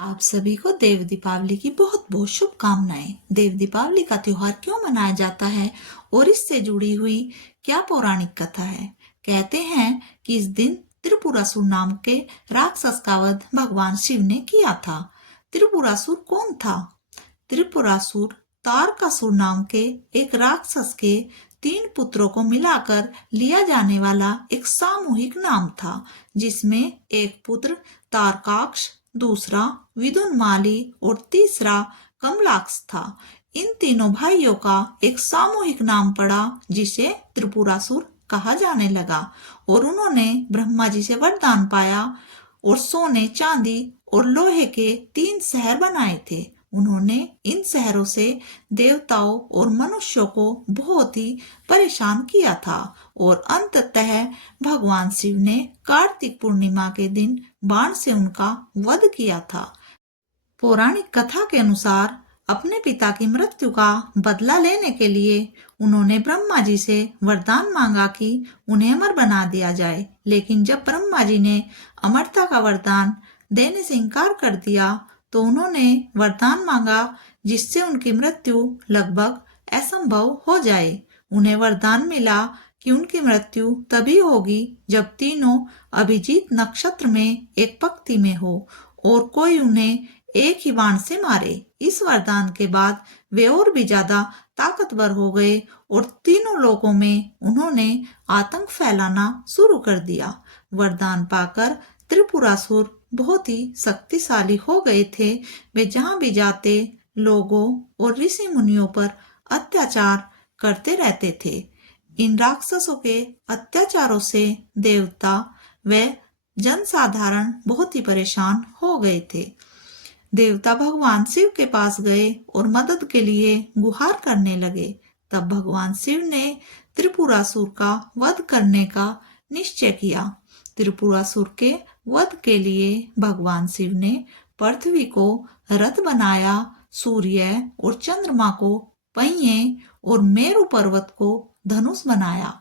आप सभी को देव दीपावली की बहुत बहुत शुभकामनाएं। देव दीपावली का त्योहार क्यों मनाया जाता है और इससे जुड़ी हुई क्या पौराणिक कथा है? कहते हैं कि इस दिन त्रिपुरासुर नाम के राक्षस का वध भगवान शिव ने किया था। त्रिपुरासुर कौन था? त्रिपुरासुर तारकासुर नाम के एक राक्षस के 3 पुत्रों को मिलाकर लिया जाने वाला एक सामूहिक नाम था, जिसमें एक पुत्र तारकाक्ष, दूसरा विदुनमाली और तीसरा कमलाक्ष था। इन तीनों भाइयों का एक सामूहिक नाम पड़ा, जिसे त्रिपुरासुर कहा जाने लगा। और उन्होंने ब्रह्मा जी से वरदान पाया और सोने, चांदी और लोहे के 3 शहर बनाए थे। उन्होंने इन शहरों से देवताओं और मनुष्यों को बहुत ही परेशान किया था और अंततः भगवान शिव ने कार्तिक पूर्णिमा के दिन बाण से उनका वध किया था। पौराणिक कथा के अनुसार अपने पिता की मृत्यु का बदला लेने के लिए उन्होंने ब्रह्मा जी से वरदान मांगा कि उन्हें अमर बना दिया जाए। लेकिन जब ब्रह्मा जी ने अमरता का वरदान देने से इनकार कर दिया तो उन्होंने वरदान मांगा जिससे उनकी मृत्यु लगभग असंभव हो जाए। उन्हें वरदान मिला कि उनकी मृत्यु तभी होगी जब तीनों अभिजीत नक्षत्र में एक पंक्ति में हो और कोई उन्हें एक ही बाण से मारे। इस वरदान के बाद वे और भी ज्यादा ताकतवर हो गए और तीनों लोकों में उन्होंने आतंक फैलाना शुरू कर दिया। वरदान पाकर त्रिपुरासुर बहुत ही शक्तिशाली हो गए थे। वे जहां भी जाते लोगों और ऋषि मुनियों पर अत्याचार करते रहते थे। इन राक्षसों के अत्याचारों से देवता व जनसाधारण बहुत ही परेशान हो गए थे। देवता भगवान शिव के पास गए और मदद के लिए गुहार करने लगे। तब भगवान शिव ने त्रिपुरासुर का वध करने का निश्चय किया। त्रिपुरासुर के वध के लिए भगवान शिव ने पृथ्वी को रथ बनाया, सूर्य और चंद्रमा को पहिए और मेरु पर्वत को धनुष बनाया।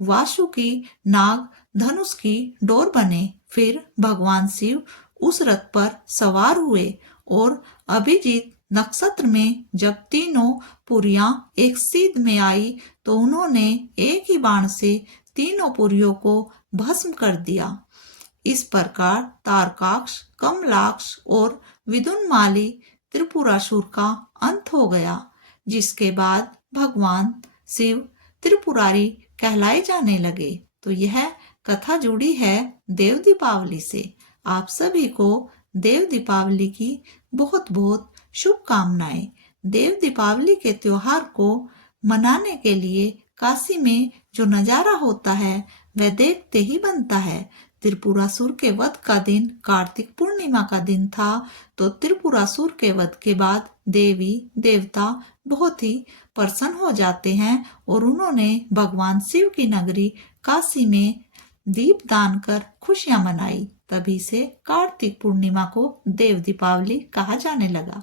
वासुकी नाग धनुष की डोर बने। फिर भगवान शिव उस रथ पर सवार हुए और अभिजीत नक्षत्र में जब तीनों पुरियां एक सीध में आई तो उन्होंने एक ही बाण से तीनों पुरियों को भस्म कर दिया। इस प्रकार तारकाक्ष, कमलाक्ष और विदुनमाली त्रिपुरासुर का अंत हो गया, जिसके बाद भगवान शिव त्रिपुरारी कहलाए जाने लगे। तो यह कथा जुड़ी है देव दीपावली से। आप सभी को देव दीपावली की बहुत बहुत शुभकामनाएं। देव दीपावली के त्योहार को मनाने के लिए काशी में जो नजारा होता है वह देखते ही बनता है। त्रिपुरासुर के वध का दिन कार्तिक पूर्णिमा का दिन था। तो त्रिपुरासुर के वध के बाद देवी देवता बहुत ही प्रसन्न हो जाते हैं और उन्होंने भगवान शिव की नगरी काशी में दीप दान कर खुशियां मनाई। तभी से कार्तिक पूर्णिमा को देव दीपावली कहा जाने लगा।